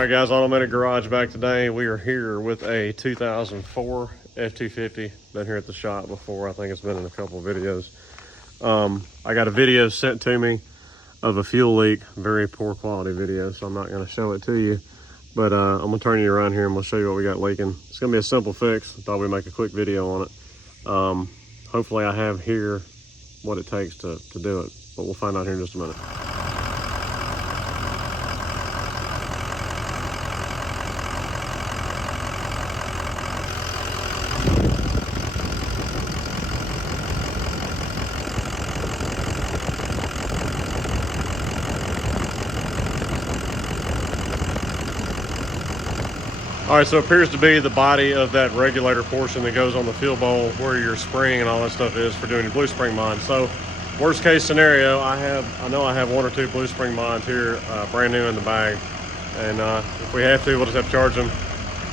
All right, guys, Automatic Garage back today. We are here with a 2004 F-250. Been here at the shop before. I think it's been in a couple of videos. I got a video sent to me of a fuel leak. Very poor quality video, so I'm not going to show it to you. But I'm going to turn you around here and we'll show you what we got leaking. It's going to be a simple fix. I thought we'd make a quick video on it. Hopefully I have here what it takes to do it, but we'll find out here in just a minute. All right, so it appears to be the body of that regulator portion that goes on the fuel bowl where your spring and all that stuff is for doing your blue spring mods. So worst case scenario, I know I have one or two blue spring mods here, brand new in the bag. And if we have to, we'll just have to charge them.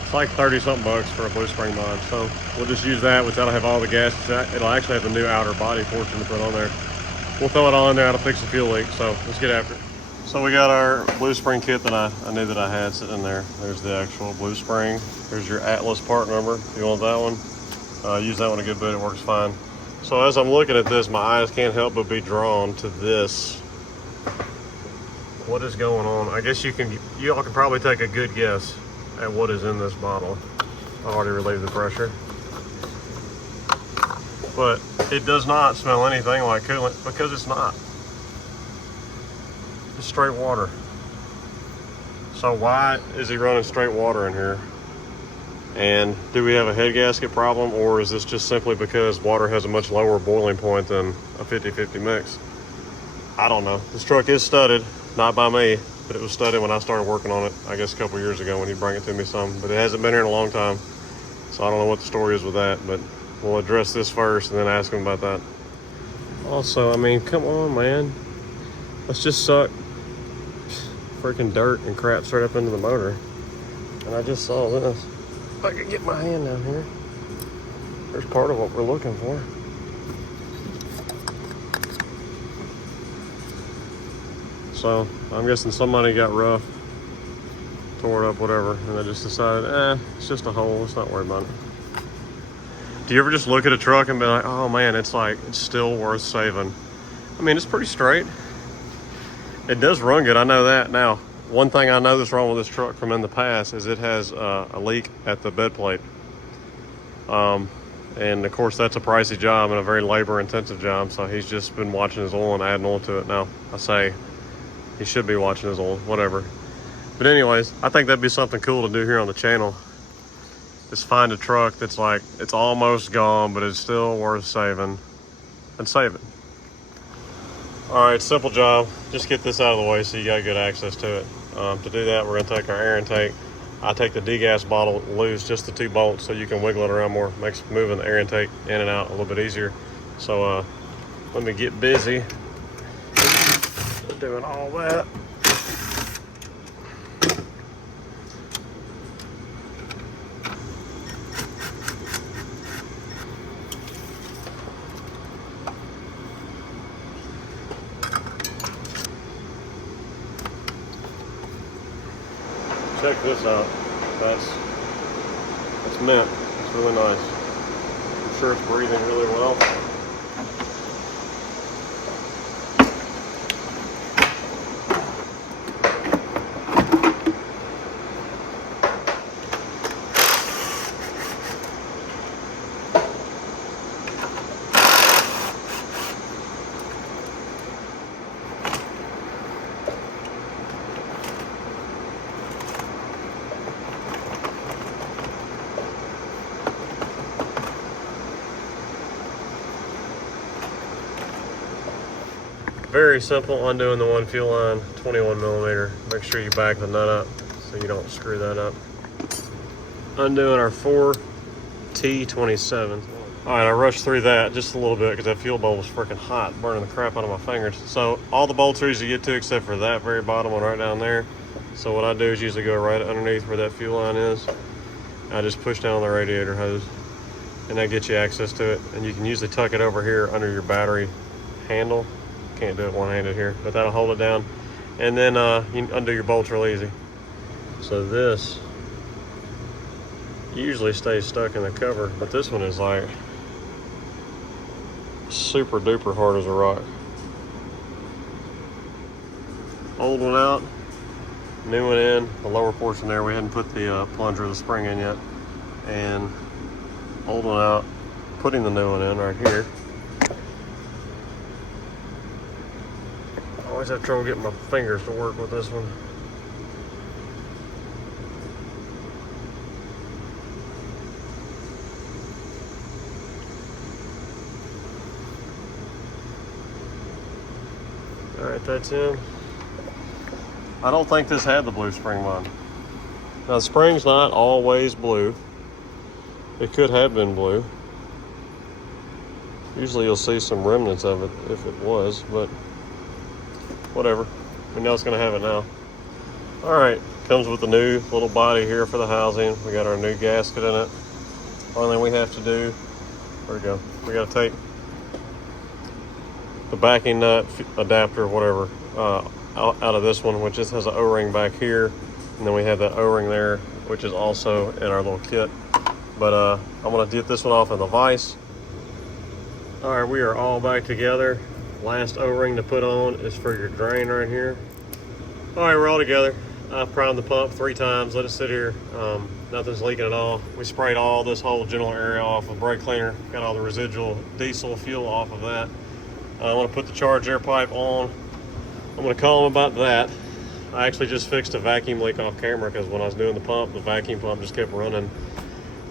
It's like 30 something bucks for a blue spring mod. So we'll just use that, which that'll have all the gaskets. It'll actually have the new outer body portion to put on there. We'll throw it on there, it'll fix the fuel leak. So let's get after it. So we got our blue spring kit that I knew that I had sitting in there. There's the actual blue spring. There's your Atlas part number. If you want that one, use that one a good bit, it works fine. So as I'm looking at this, my eyes can't help but be drawn to this. What is going on? I guess you all can probably take a good guess at what is in this bottle. I already relieved the pressure. But it does not smell anything like coolant because it's not. It's straight water. So why is he running straight water in here? And do we have a head gasket problem, or is this just simply because water has a much lower boiling point than a 50-50 mix? I don't know. This truck is studded, not by me, but it was studded when I started working on it, I guess a couple years ago when he brought it to me some, but it hasn't been here in a long time. So I don't know what the story is with that, but we'll address this first and then ask him about that. Also, I mean, come on, man. Let's just suck freaking dirt and crap straight up into the motor. And I just saw this. If I could get my hand down here, there's part of what we're looking for. So I'm guessing somebody got rough, tore it up, whatever, and they just decided, it's just a hole, let's not worry about it. Do you ever just look at a truck and be like, oh man, it's still worth saving? I mean, it's pretty straight. It does run good, I know that. Now, one thing I know that's wrong with this truck from in the past is it has a leak at the bed plate. And of course that's a pricey job and a very labor intensive job, so he's just been watching his oil and adding oil to it. Now, I say he should be watching his oil, whatever. But anyways, I think that'd be something cool to do here on the channel. Just find a truck that's like, it's almost gone, but it's still worth saving, and save it. All right, simple job. Just get this out of the way so you got good access to it. To do that, we're gonna take our air intake. I take the degas bottle loose, just the 2 bolts, so you can wiggle it around more. Makes moving the air intake in and out a little bit easier. So let me get busy doing all that. Check this out. That's mint. It's really nice. I'm sure it's breathing really well. Very simple, undoing the one fuel line, 21 millimeter. Make sure you back the nut up so you don't screw that up. Undoing our 4T27. All right, I rushed through that just a little bit because that fuel bowl was freaking hot, burning the crap out of my fingers. So all the bolts are easy to get to except for that very bottom one right down there. So what I do is usually go right underneath where that fuel line is. I just push down the radiator hose and that gets you access to it. And you can usually tuck it over here under your battery handle. Can't do it one-handed here, but that'll hold it down. And then you can undo your bolts real easy. So this usually stays stuck in the cover, but this one is like super duper hard as a rock. Old one out, new one in. The lower portion there, we hadn't put the plunger of the spring in yet. And old one out, putting the new one in right here. I always have trouble getting my fingers to work with this one. All right, that's in. I don't think this had the blue spring mod. Now the spring's not always blue. It could have been blue. Usually you'll see some remnants of it if it was, but whatever. We know it's gonna have it now. All right, comes with the new little body here for the housing. We got our new gasket in it. Only thing we have to do, where'd it go? We gotta take the backing nut, adapter, whatever, out of this one, which just has an O-ring back here. And then we have that O-ring there, which is also in our little kit. But I'm gonna get this one off in the vise. All right, we are all back together. Last O-ring to put on is for your drain right here. All right, we're all together. I primed the pump 3 times, let it sit here. Nothing's leaking at all. We sprayed all this whole general area off with brake cleaner, got all the residual diesel fuel off of that. I want to put the charge air pipe on. I'm going to call them about that. I actually just fixed a vacuum leak off camera because when I was doing the pump, the vacuum pump just kept running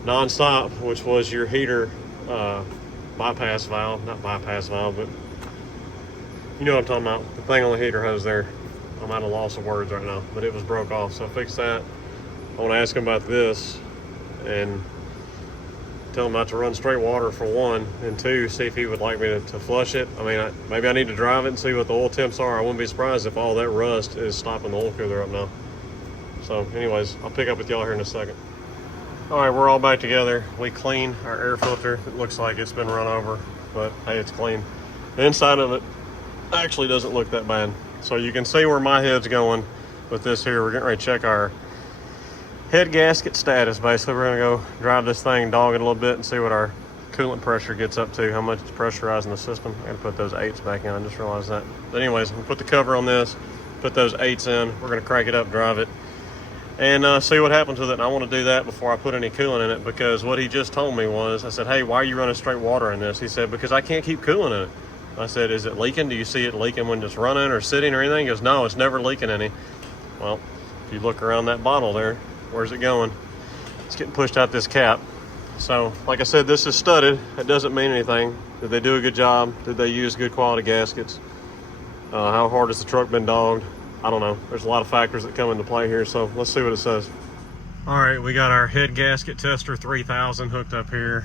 non-stop, which was your heater bypass valve. Not bypass valve, but you know what I'm talking about. The thing on the heater hose there. I'm at a loss of words right now, but it was broke off, so I fixed that. I want to ask him about this and tell him not to run straight water for 1, and 2, see if he would like me to flush it. I mean, maybe I need to drive it and see what the oil temps are. I wouldn't be surprised if all that rust is stopping the oil cooler up now. So anyways, I'll pick up with y'all here in a second. All right, we're all back together. We cleaned our air filter. It looks like it's been run over, but hey, it's clean. The inside of it actually doesn't look that bad. So you can see where my head's going with this here. We're getting ready to check our head gasket status. Basically, we're gonna go drive this thing, dog it a little bit, and see what our coolant pressure gets up to, how much it's pressurizing the system. I gotta put those 8s back in, I just realized that. But anyways, we'll put the cover on this, put those 8s in. We're gonna crank it up, drive it, and see what happens with it. And I wanna do that before I put any coolant in it, because what he just told me was, I said, hey, why are you running straight water in this? He said, because I can't keep coolant in it. I said, is it leaking? Do you see it leaking when it's running or sitting or anything? He goes, no, it's never leaking any. Well, if you look around that bottle there, where's it going? It's getting pushed out this cap. So, like I said, this is studded. It doesn't mean anything. Did they do a good job? Did they use good quality gaskets? How hard has the truck been dogged? I don't know. There's a lot of factors that come into play here, so let's see what it says. All right, we got our head gasket tester 3000 hooked up here.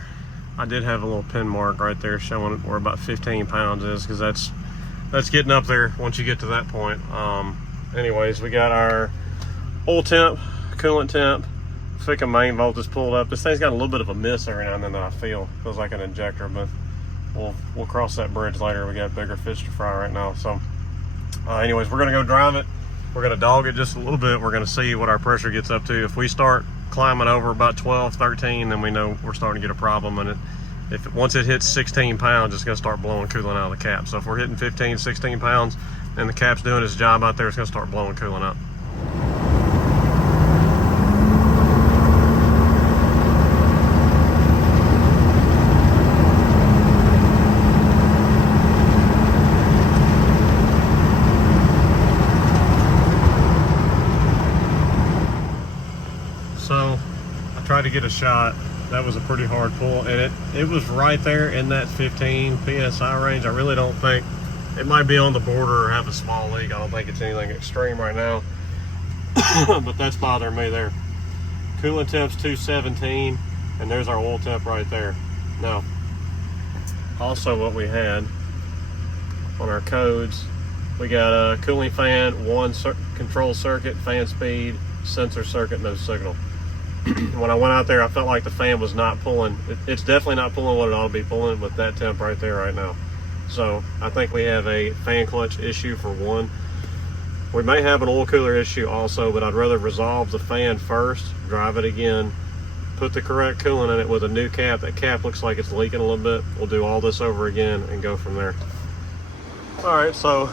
I did have a little pin mark right there showing where about 15 pounds is, because that's getting up there once you get to that point. Anyways, we got our oil temp, coolant temp, thick and main voltage pulled up. This thing's got a little bit of a miss every now and then that I feel. Feels like an injector, but we'll cross that bridge later. We got bigger fish to fry right now. So anyways, we're gonna go drive it. We're gonna dog it just a little bit. We're gonna see what our pressure gets up to. If we start climbing over about 12, 13, then we know we're starting to get a problem. And once it hits 16 pounds, it's gonna start blowing coolant out of the cap. So if we're hitting 15, 16 pounds and the cap's doing its job out there, it's gonna start blowing coolant out. So I tried to get a shot. That was a pretty hard pull, and it was right there in that 15 PSI range. I really don't think, it might be on the border or have a small leak. I don't think it's anything extreme right now, but that's bothering me there. Coolant temp's 217, and there's our oil temp right there. Now, also what we had on our codes, we got a cooling fan, control circuit, fan speed, sensor circuit, no signal. When I went out there, I felt like the fan was not pulling. It's definitely not pulling what it ought to be pulling with that temp right there right now. So I think we have a fan clutch issue for 1. We may have an oil cooler issue also, but I'd rather resolve the fan first, drive it again, put the correct coolant in it with a new cap. That cap looks like it's leaking a little bit. We'll do all this over again and go from there. All right, so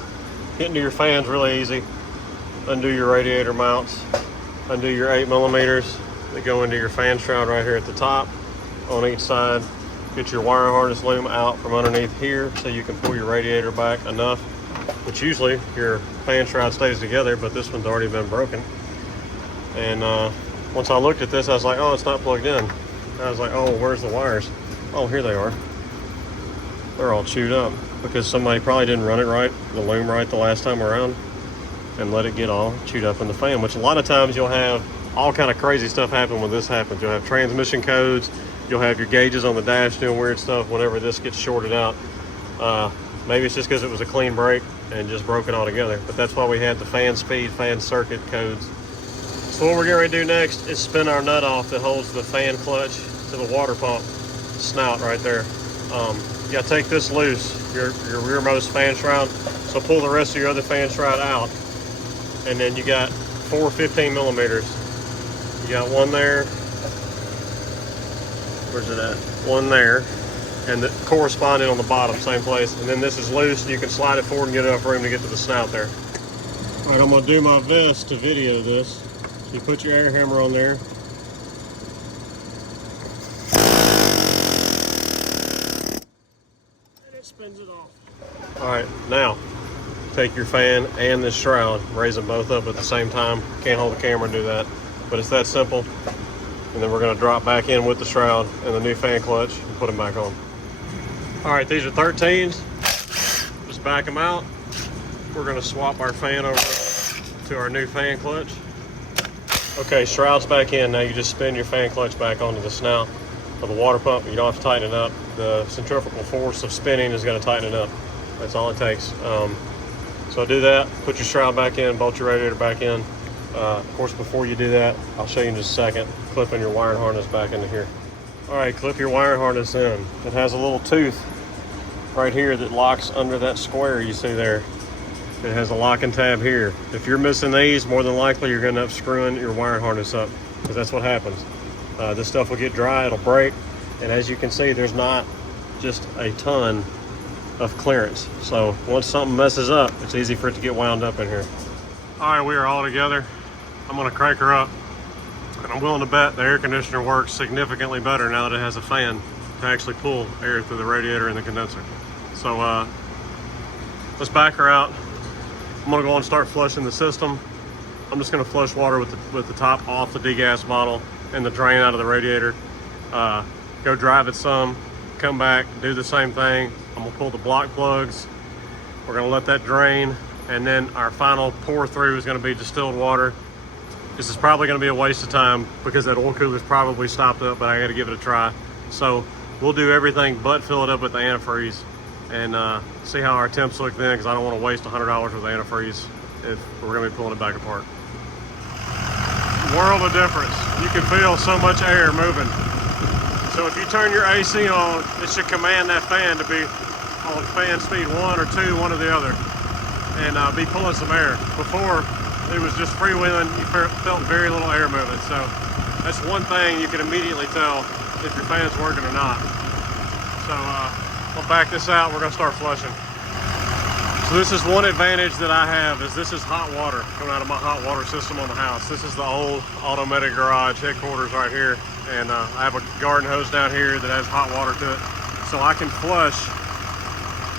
getting to your fan's really easy. Undo your radiator mounts, undo your 8mm that go into your fan shroud right here at the top on each side. Get your wire harness loom out from underneath here so you can pull your radiator back enough, which usually your fan shroud stays together, but this one's already been broken. And once I looked at this, I was like, oh, it's not plugged in. I was like, oh, where's the wires? Oh, here they are. They're all chewed up because somebody probably didn't run it right, the loom right the last time around, and let it get all chewed up in the fan, which a lot of times you'll have all kind of crazy stuff happen when this happens. You'll have transmission codes, you'll have your gauges on the dash doing weird stuff whenever this gets shorted out. Maybe it's just because it was a clean break and just broke it all together, but that's why we had the fan speed, fan circuit codes. So what we're getting ready to do next is spin our nut off that holds the fan clutch to the water pump snout right there. You gotta take this loose, your rearmost fan shroud, so pull the rest of your other fan shroud out. And then you got 4 15mm. You got one there. Where's it at? One there. And the corresponding on the bottom, same place. And then this is loose, and you can slide it forward and get enough room to get to the snout there. All right, I'm gonna do my best to video this. So you put your air hammer on there. And it spins it off. All right, now take your fan and this shroud, raise them both up at the same time. Can't hold the camera and do that, but it's that simple. And then we're gonna drop back in with the shroud and the new fan clutch and put them back on. All right, these are 13s. Just back them out. We're gonna swap our fan over to our new fan clutch. Okay, shroud's back in. Now you just spin your fan clutch back onto the snout of the water pump. You don't have to tighten it up. The centrifugal force of spinning is gonna tighten it up. That's all it takes. So do that, put your shroud back in, bolt your radiator back in. Of course, before you do that, I'll show you in just a second, clipping your wiring harness back into here. All right, clip your wiring harness in. It has a little tooth right here that locks under that square you see there. It has a locking tab here. If you're missing these, more than likely you're gonna end up screwing your wiring harness up, because that's what happens. This stuff will get dry, it'll break, and as you can see, there's not just a ton of clearance. So once something messes up, it's easy for it to get wound up in here. All right, we are all together. I'm gonna crank her up, and I'm willing to bet the air conditioner works significantly better now that it has a fan to actually pull air through the radiator and the condenser. So let's back her out. I'm gonna go and start flushing the system. I'm just gonna flush water with the top off the degas bottle and the drain out of the radiator. Go drive it some, come back, do the same thing. I'm gonna pull the block plugs. We're gonna let that drain, and then our final pour through is gonna be distilled water. This is probably gonna be a waste of time because that oil cooler is probably stopped up, but I gotta give it a try. So we'll do everything but fill it up with the antifreeze and see how our temps look then, because I don't wanna waste $100 with the antifreeze if we're gonna be pulling it back apart. World of difference. You can feel so much air moving. So if you turn your AC on, it should command that fan to be on fan speed 1 or 2, one or the other, and be pulling some air. Before, it was just freewheeling, you felt very little air moving. So that's one thing you can immediately tell if your fan's working or not. So we'll back this out, we're gonna start flushing. So this is one advantage that I have, is this is hot water coming out of my hot water system on the house. This is the old automatic garage headquarters right here. And I have a garden hose down here that has hot water to it. So I can flush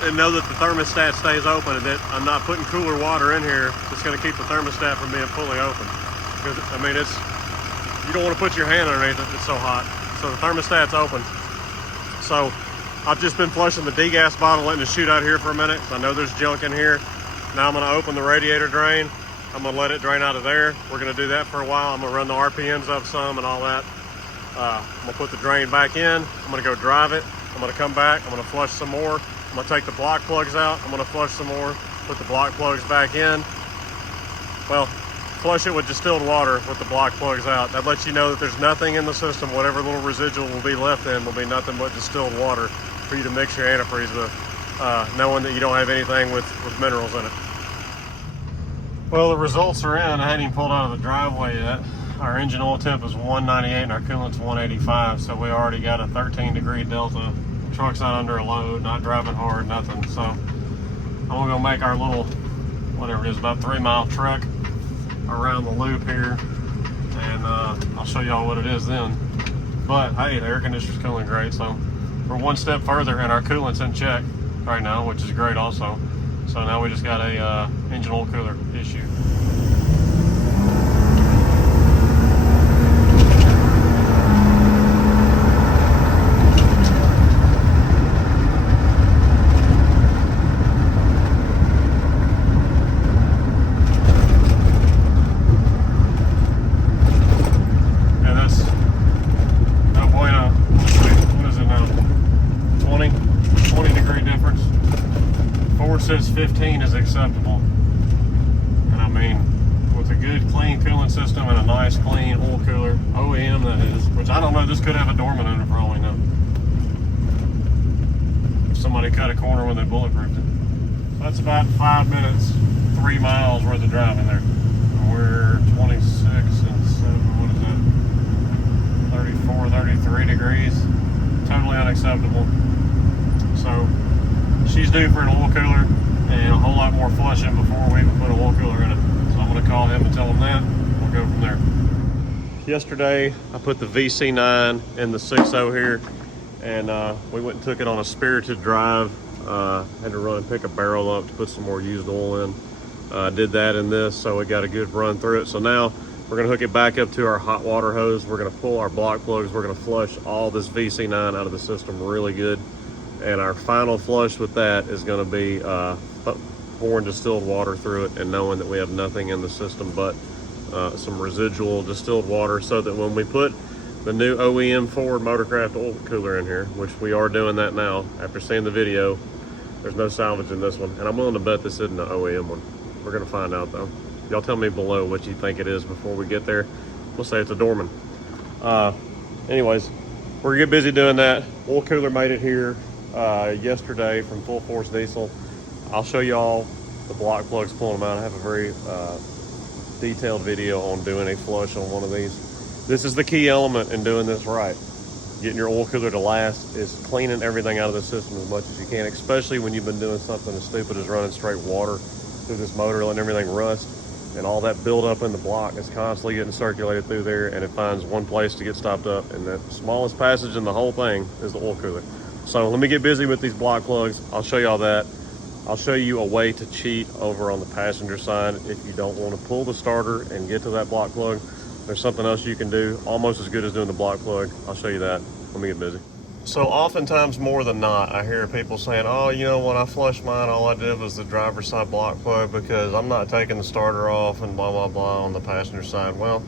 and know that the thermostat stays open, and that I'm not putting cooler water in here that's gonna keep the thermostat from being fully open. Because, I mean, you don't wanna put your hand underneath it, it's so hot. So the thermostat's open. So I've just been flushing the degas bottle, letting it shoot out here for a minute. I know there's junk in here. Now I'm gonna open the radiator drain. I'm gonna let it drain out of there. We're gonna do that for a while. I'm gonna run the RPMs up some and all that. I'm gonna put the drain back in. I'm gonna go drive it. I'm gonna come back. I'm gonna flush some more. I'm gonna take the block plugs out. I'm gonna flush some more. Put the block plugs back in. Well, flush it with distilled water with the block plugs out. That lets you know that there's nothing in the system. Whatever little residual will be left in will be nothing but distilled water for you to mix your antifreeze with, knowing that you don't have anything with minerals in it. Well, the results are in. I hadn't even pulled out of the driveway yet. Our engine oil temp is 198 and our coolant's 185, so we already got a 13-degree delta. The truck's not under a load, not driving hard, nothing. So I'm gonna go make our little, whatever it is, about 3-mile trek around the loop here, and I'll show y'all what it is then. But hey, the air conditioner's cooling great, so we're one step further, and our coolant's in check right now, which is great also. So now we just got a engine oil cooler issue. And that's no bueno. What is it now? 20 degree difference. Ford says 15 is acceptable. And I mean, with a good clean coolant system and a nice clean oil cooler, OEM that is, which I don't know, this could have a Dorman in it for all we know. If somebody cut a corner when they bulletproofed it. That's about 5 minutes, 3 miles worth of driving there. We're 26 and 7, what is that? 34, 33 degrees. Totally unacceptable. So she's due for an oil cooler and a whole lot more flushing before we even put an oil cooler in it. So I'm going to call him and tell him that. We'll go from there. Yesterday, I put the VC9 in the 6.0 here, and we went and took it on a spirited drive. Had to run and pick a barrel up to put some more used oil in. Did that in this, so we got a good run through it. So now we're going to hook it back up to our hot water hose. We're going to pull our block plugs. We're going to flush all this VC9 out of the system really good. And our final flush with that is going to be pouring distilled water through it and knowing that we have nothing in the system but some residual distilled water, so that when we put the new OEM Ford Motorcraft oil cooler in here, which we are doing that now after seeing the video, there's no salvage in this one. And I'm willing to bet this isn't an OEM one. We're going to find out though. Y'all tell me below what you think it is before we get there. We'll say it's a Dorman. Anyways, we're going to get busy doing that. Oil cooler made it here yesterday from Full Force Diesel. I'll show y'all the block plugs pulling them out. I have a very detailed video on doing a flush on one of these. This is the key element in doing this right. Getting your oil cooler to last is cleaning everything out of the system as much as you can, especially when you've been doing something as stupid as running straight water through this motor, letting everything rust, and all that buildup in the block is constantly getting circulated through there, and it finds one place to get stopped up, and the smallest passage in the whole thing is the oil cooler. So let me get busy with these block plugs. I'll show y'all that. I'll show you a way to cheat over on the passenger side if you don't want to pull the starter and get to that block plug. There's something else you can do almost as good as doing the block plug. I'll show you that. Let me get busy. So oftentimes more than not, I hear people saying, oh, you know, when I flushed mine, all I did was the driver's side block plug because I'm not taking the starter off and blah, blah, blah on the passenger side. Well,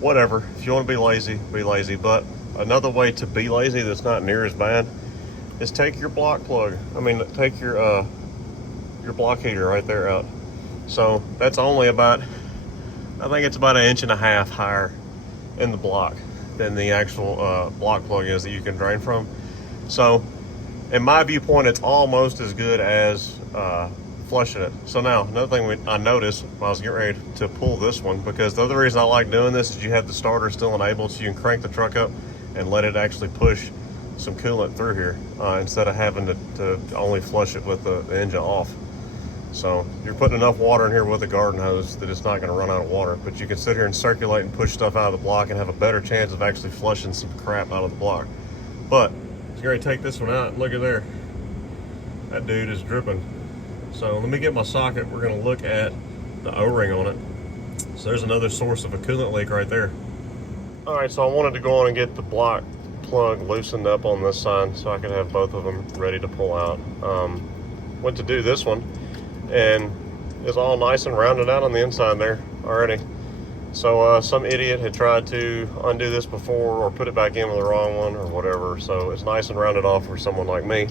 whatever. If you want to be lazy, be lazy. But another way to be lazy that's not near as bad is take your block plug. Take your block heater right there out. So that's only about, I think it's about 1.5 inches higher in the block than the actual block plug is that you can drain from. So in my viewpoint, it's almost as good as flushing it. So now another thing I noticed when I was getting ready to pull this one, because the other reason I like doing this is you have the starter still enabled, so you can crank the truck up and let it actually push some coolant through here instead of having to only flush it with the engine off. So you're putting enough water in here with a garden hose that it's not going to run out of water, but you can sit here and circulate and push stuff out of the block and have a better chance of actually flushing some crap out of the block. But you're going to take this one out and look at there. That dude is dripping. So let me get my socket. We're going to look at the O-ring on it. So there's another source of a coolant leak right there. All right, so I wanted to go on and get the block plug loosened up on this side so I could have both of them ready to pull out. Went to do this one, and it's all nice and rounded out on the inside there already. So some idiot had tried to undo this before or put it back in with the wrong one or whatever. So it's nice and rounded off for someone like me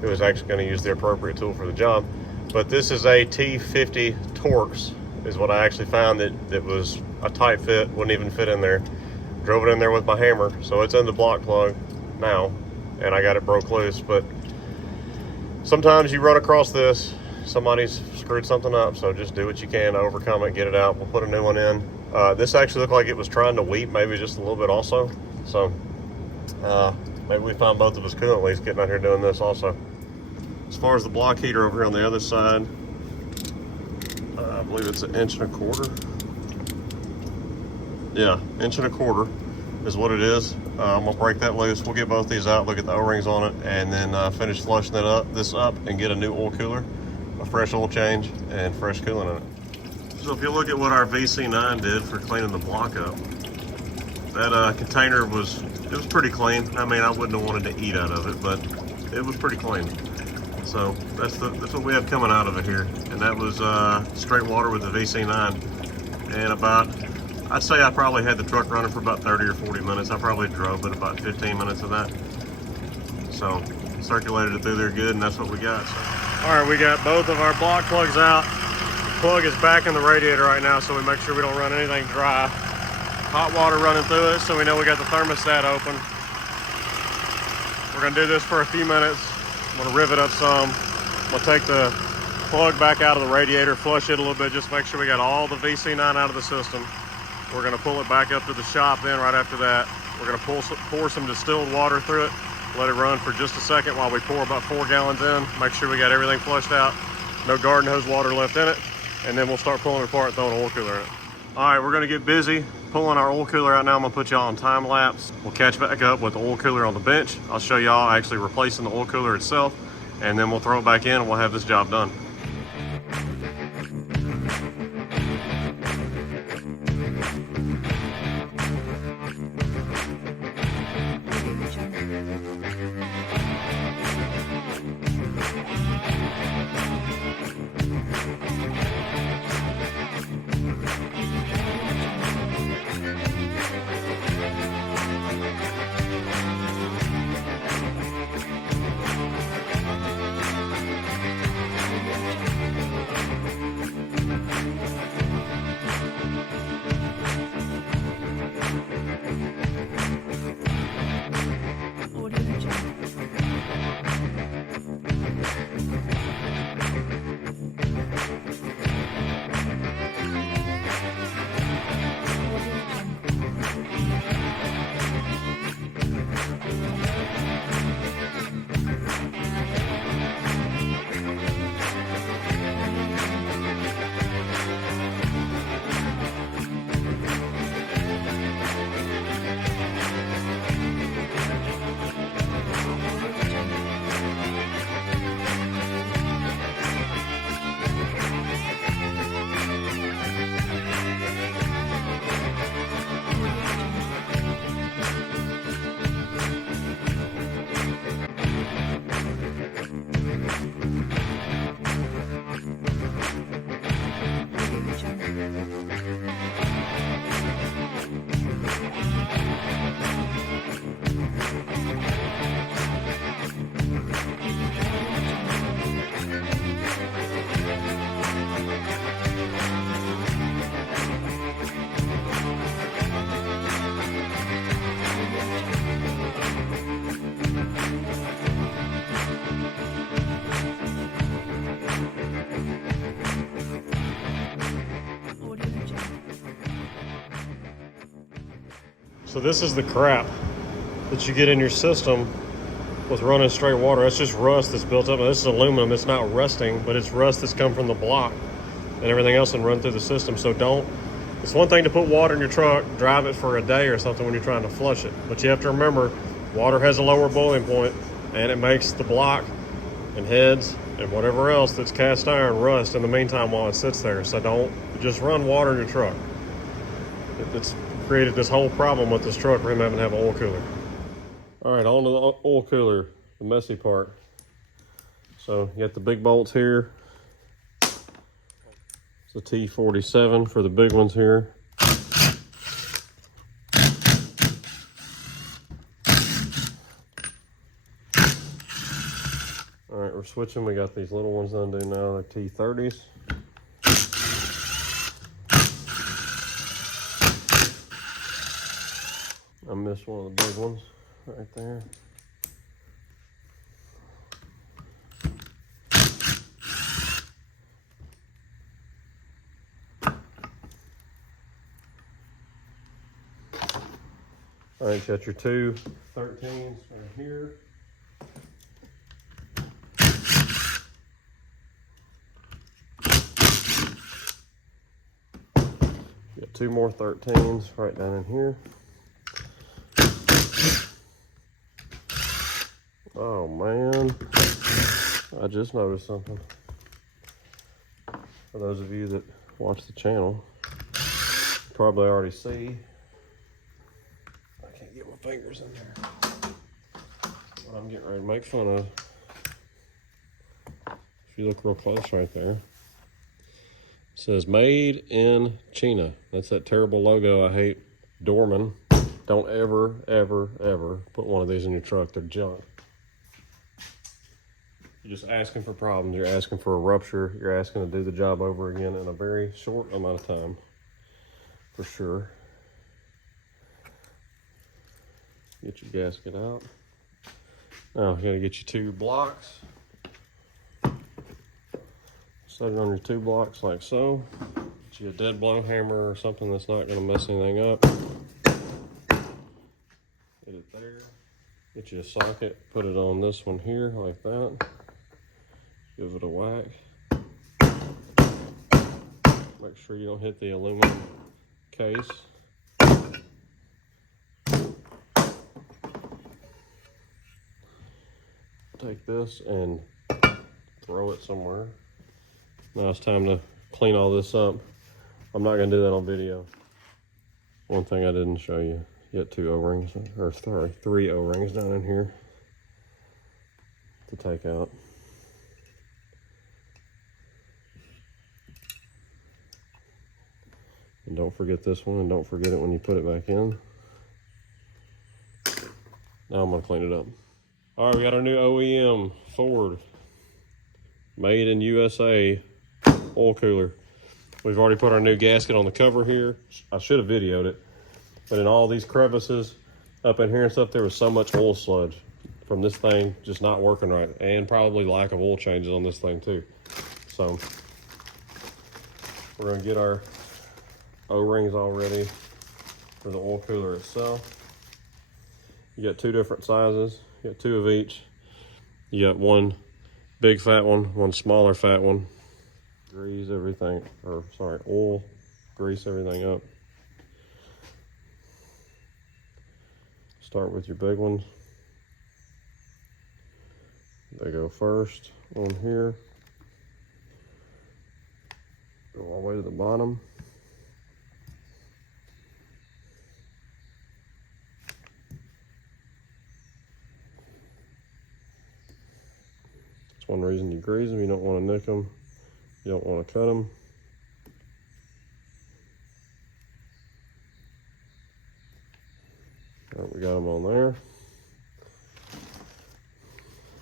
who is actually going to use the appropriate tool for the job. But this is a T50 Torx is what I actually found that was a tight fit, wouldn't even fit in there. Drove it in there with my hammer, so it's in the block plug now, and I got it broke loose. But sometimes you run across this, somebody's screwed something up, so just do what you can to overcome it, get it out. We'll put a new one in. This actually looked like it was trying to weep, maybe just a little bit also. So maybe we find both of us coolant leaks getting out here doing this also. As far as the block heater over here on the other side, I believe it's 1.25 inches. Yeah, 1.25 inches is what it is. I'm gonna break that loose. We'll get both these out, look at the O-rings on it, and then finish flushing this up and get a new oil cooler, a fresh oil change, and fresh coolant in it. So if you look at what our VC9 did for cleaning the block up, that container was pretty clean. I mean, I wouldn't have wanted to eat out of it, but it was pretty clean. So that's what we have coming out of it here, and that was straight water with the VC9, and I'd say I probably had the truck running for about 30 or 40 minutes. I probably drove it about 15 minutes of that. So circulated it through there good, and that's what we got. So. All right, we got both of our block plugs out. The plug is back in the radiator right now, so we make sure we don't run anything dry. Hot water running through it, so we know we got the thermostat open. We're gonna do this for a few minutes. I'm gonna rivet up some. I'm gonna take the plug back out of the radiator, flush it a little bit, just make sure we got all the VC9 out of the system. We're gonna pull it back up to the shop then right after that. We're gonna pour some distilled water through it, let it run for just a second while we pour about 4 gallons in, make sure we got everything flushed out, no garden hose water left in it, and then we'll start pulling it apart and throwing an oil cooler in it. All right, we're gonna get busy pulling our oil cooler out now. I'm gonna put y'all on time lapse. We'll catch back up with the oil cooler on the bench. I'll show y'all actually replacing the oil cooler itself, and then we'll throw it back in and we'll have this job done. So this is the crap that you get in your system with running straight water. That's just rust that's built up. Now, this is aluminum. It's not rusting, but it's rust that's come from the block and everything else and run through the system. So it's one thing to put water in your truck, drive it for a day or something when you're trying to flush it. But you have to remember, water has a lower boiling point, and it makes the block and heads and whatever else that's cast iron rust in the meantime while it sits there. So don't just run water in your truck. It's created this whole problem with this truck for him having to have an oil cooler. All right, on to the oil cooler, the messy part. So you got the big bolts here. It's a T47 for the big ones here. All right, we're switching. We got these little ones to undo now. They're T30s. I missed one of the big ones right there. All right, you got your two 13s right here. You got two more 13s right down in here. Oh man, I just noticed something. For those of you that watch the channel, probably already see. I can't get my fingers in there. What I'm getting ready to make fun of. If you look real close right there, it says made in China. That's that terrible logo I hate. Dorman. Don't ever, ever, ever put one of these in your truck. They're junk. You're just asking for problems. You're asking for a rupture. You're asking to do the job over again in a very short amount of time, for sure. Get your gasket out. Now you gotta get your two blocks. Set it on your two blocks like so. Get you a dead blow hammer or something that's not gonna mess anything up. Get it there. Get you a socket. Put it on this one here like that. Give it a whack. Make sure you don't hit the aluminum case. Take this and throw it somewhere. Now it's time to clean all this up. I'm not gonna do that on video. One thing I didn't show you, you got two O-rings, or sorry, three O-rings down in here to take out. And don't forget this one, and don't forget it when you put it back in. Now I'm gonna clean it up. All right, we got our new OEM Ford, made in USA oil cooler. We've already put our new gasket on the cover here. I should have videoed it, but in all these crevices up in here and stuff, there was so much oil sludge from this thing just not working right, and probably lack of oil changes on this thing too. So we're gonna get our O-rings all ready for the oil cooler itself. You got two different sizes. You got two of each. You got one big fat one smaller fat one. Grease everything, or sorry, oil, grease everything up. Start with your big ones. They go first on here. Go all the way to the bottom. That's one reason you grease them. You don't want to nick them. You don't want to cut them. All right, we got them on there.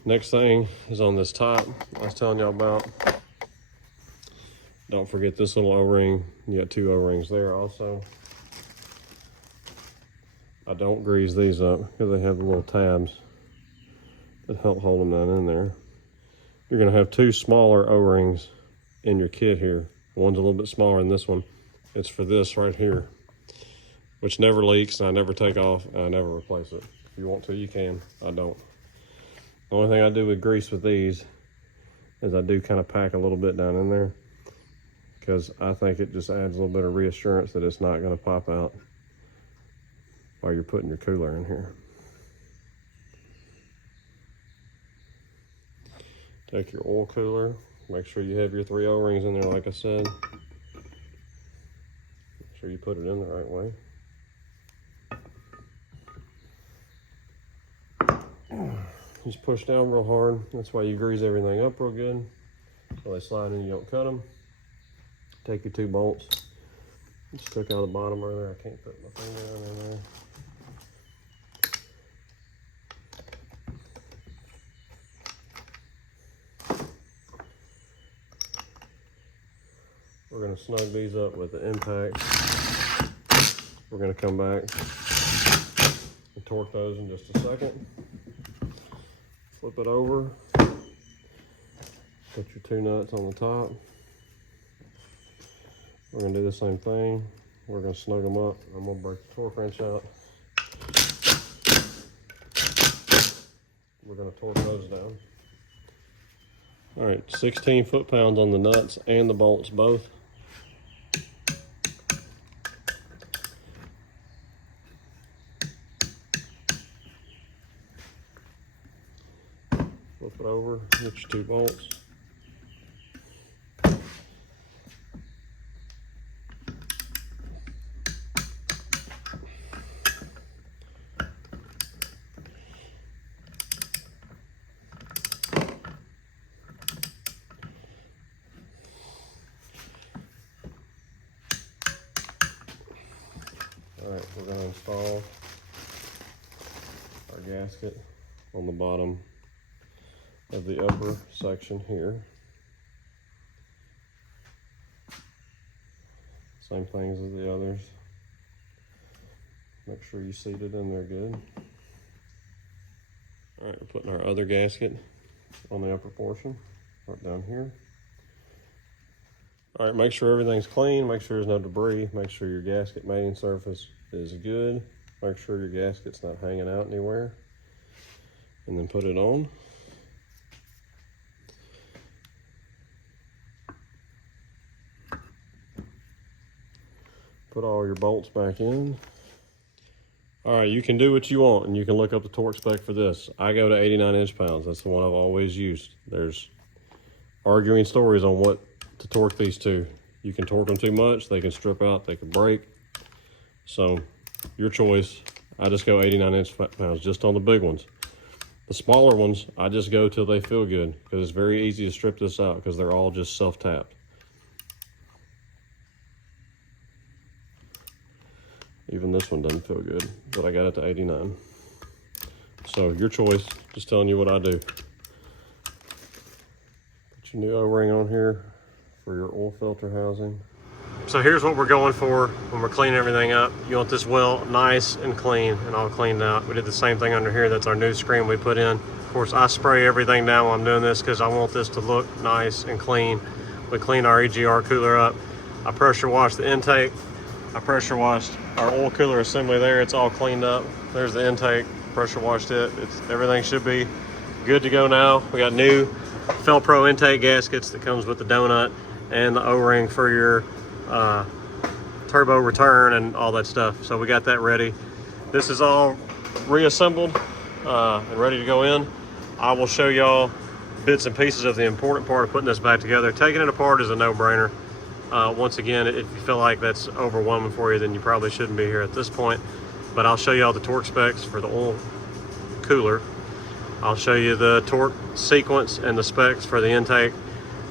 Next thing is on this top I was telling y'all about. Don't forget this little O-ring. You got two O-rings there also. I don't grease these up because they have the little tabs that help hold them down in there. You're gonna have two smaller O-rings in your kit here. One's a little bit smaller than this one. It's for this right here, which never leaks, and I never take off, and I never replace it. If you want to, you can. I don't. The only thing I do with grease with these is I do kind of pack a little bit down in there, because I think it just adds a little bit of reassurance that it's not going to pop out while you're putting your cooler in here. Take your oil cooler. Make sure you have your three O-rings in there like I said. Make sure you put it in the right way. Just push down real hard. That's why you grease everything up real good, so they slide in, you don't cut them. Take your two bolts. Just took out the bottom right there. I can't put my finger down in there. We're going to snug these up with the impact. We're going to come back and torque those in just a second. Flip it over. Put your two nuts on the top. We're going to do the same thing. We're going to snug them up. I'm going to break the torque wrench out. we're going to torque those down. All right, 16 foot-pounds on the nuts and the bolts both. Flip it over, get your 2 bolts. All right, we're going to install our gasket on the bottom of the upper section here. Same things as the others. Make sure you seat it in there good. All right, we're putting our other gasket on the upper portion, right down here. All right, make sure everything's clean, make sure there's no debris, make sure your gasket mating surface is good, make sure your gasket's not hanging out anywhere, and then put it on. Put all your bolts back in. All right, you can do what you want, and you can look up the torque spec for this. I go to 89 inch-pounds. That's the one I've always used. There's arguing stories on what to torque these to. You can torque them too much, they can strip out, they can break. So, your choice. I just go 89 inch-pounds, just on the big ones. The smaller ones, I just go till they feel good, because it's very easy to strip this out, because they're all just self-tapped. Even this one doesn't feel good, but I got it to 89. So your choice, just telling you what I do. Put your new O-ring on here for your oil filter housing. So here's what we're going for when we're cleaning everything up. You want this well nice and clean and all cleaned out. We did the same thing under here. That's our new screen we put in. Of course, I spray everything down while I'm doing this because I want this to look nice and clean. We cleaned our EGR cooler up. I pressure washed the intake. I pressure washed our oil cooler assembly there. It's all cleaned up. There's the intake, pressure washed it. Everything should be good to go now. We got new Felpro intake gaskets that comes with the donut and the O-ring for your turbo return and all that stuff. So we got that ready. This is all reassembled and ready to go in. I will show y'all bits and pieces of the important part of putting this back together. Taking it apart is a no-brainer. Once again, if you feel like that's overwhelming for you, then you probably shouldn't be here at this point. But I'll show you all the torque specs for the oil cooler. I'll show you the torque sequence and the specs for the intake.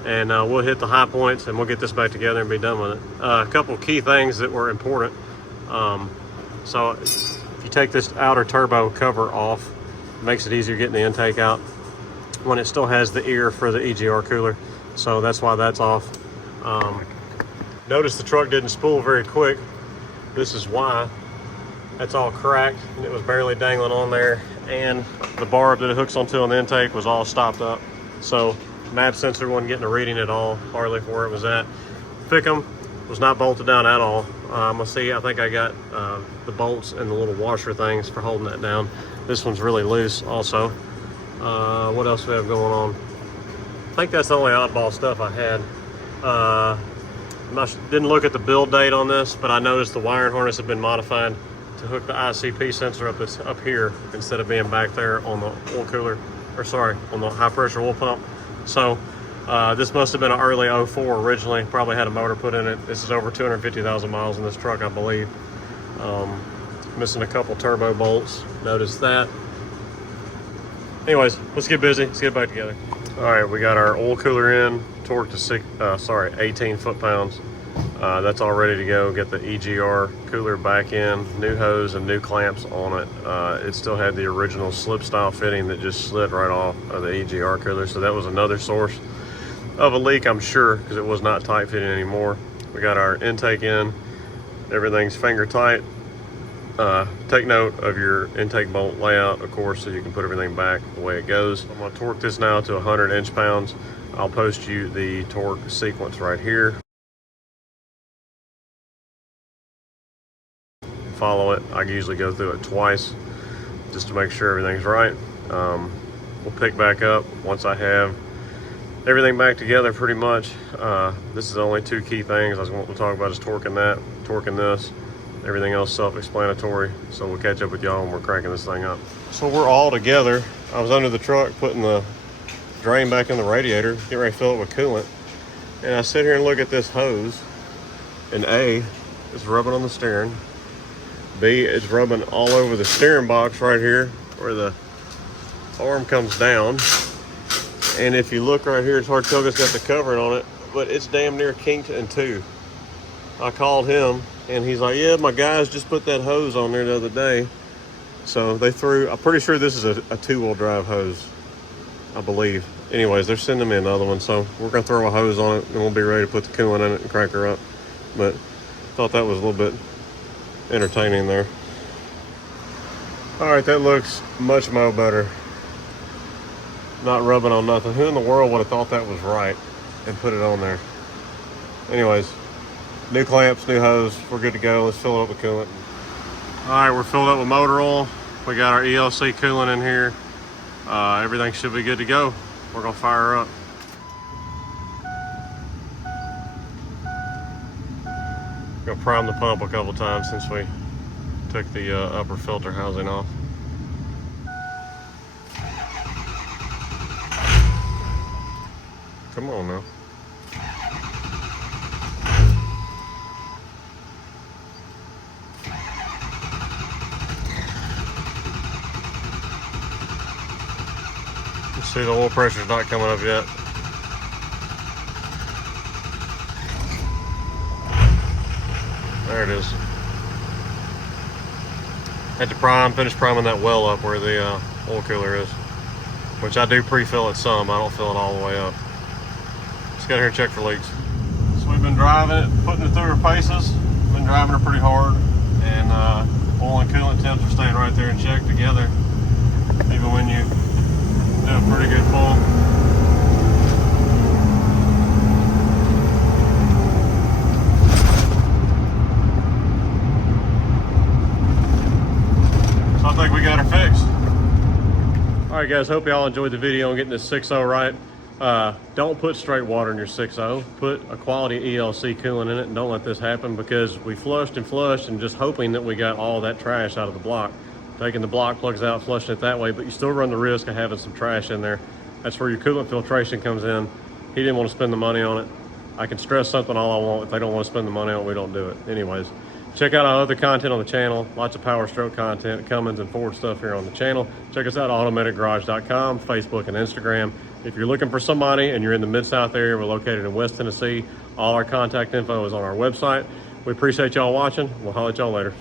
And we'll hit the high points and we'll get this back together and be done with it. A couple key things that were important. So if you take this outer turbo cover off, it makes it easier getting the intake out when it still has the ear for the EGR cooler. So that's why that's off. Notice the truck didn't spool very quick. This is why. That's all cracked and it was barely dangling on there, and the barb that it hooks onto on the intake was all stopped up. So map sensor wasn't getting a reading at all, hardly for where it was at. Fickum was not bolted down at all. Let's see, I think I got the bolts and the little washer things for holding that down. This one's really loose also. What else do we have going on? I think that's the only oddball stuff I had. Didn't look at the build date on this, but I noticed the wiring harness had been modified to hook the ICP sensor up here instead of being back there on the oil cooler, or sorry, on the high pressure oil pump. So this must have been an early 04 originally, probably had a motor put in it. This is over 250,000 miles in this truck, I believe. Missing a couple turbo bolts, noticed that. Anyways, let's get busy, let's get back together. All right, we got our oil cooler in, torqued to 18 foot-pounds. That's all ready to go. Get the EGR cooler back in, new hose and new clamps on it. It still had the original slip style fitting that just slid right off of the EGR cooler. So that was another source of a leak, I'm sure, because it was not tight fitting anymore. We got our intake in, everything's finger tight. Take note of your intake bolt layout, of course, so you can put everything back the way it goes. I'm going to torque this now to 100 inch-pounds. I'll post you the torque sequence right here. Follow it. I usually go through it twice just to make sure everything's right. we'll pick back up once I have everything back together pretty much. This is the only two key things I was wanting to talk about, is torquing that, torquing this. Everything else self-explanatory. So we'll catch up with y'all when we're cranking this thing up. So we're all together. I was under the truck putting the drain back in the radiator, getting ready to fill it with coolant. And I sit here and look at this hose, and A, it's rubbing on the steering. B, it's rubbing all over the steering box right here where the arm comes down. And if you look right here, it's hard to tell, it's got the covering on it, but it's damn near kinked in two. I called him and he's like, yeah, my guys just put that hose on there the other day. So they threw, I'm pretty sure this is a two-wheel drive hose, I believe. Anyways, they're sending me another one, so we're gonna throw a hose on it and we'll be ready to put the coolant in it and crank her up. But thought that was a little bit entertaining there. All right, that looks much more better. Not rubbing on nothing. Who in the world would have thought that was right and put it on there? Anyways, new clamps, new hose, we're good to go. Let's fill it up with coolant. All right, we're filled up with motor oil. We got our ELC coolant in here. Everything should be good to go. We're gonna fire her up. Gonna prime the pump a couple times since we took the upper filter housing off. Come on now. You see the oil pressure's not coming up yet. There it is. Had to finish priming that well up where the oil cooler is, which I do pre-fill it some. I don't fill it all the way up. Let's get here and check for leaks. So we've been driving it, putting it through her paces. Been driving her pretty hard, and oil and coolant temps are staying right there in check together, even when you do a pretty good pull. So I think we got her fixed. All right, guys, hope y'all enjoyed the video on getting this 6.0 right. Don't put straight water in your 6.0. Put a quality ELC coolant in it, and don't let this happen, because we flushed and just hoping that we got all that trash out of the block. Taking the block plugs out, flushing it that way, but you still run the risk of having some trash in there. That's where your coolant filtration comes in. He didn't want to spend the money on it. I can stress something all I want. If they don't want to spend the money on it, we don't do it. Anyways, check out our other content on the channel. Lots of Powerstroke content, Cummins and Ford stuff here on the channel. Check us out at automaticgarage.com, Facebook and Instagram. If you're looking for somebody and you're in the Mid-South area, we're located in West Tennessee. All our contact info is on our website. We appreciate y'all watching. We'll holler at y'all later.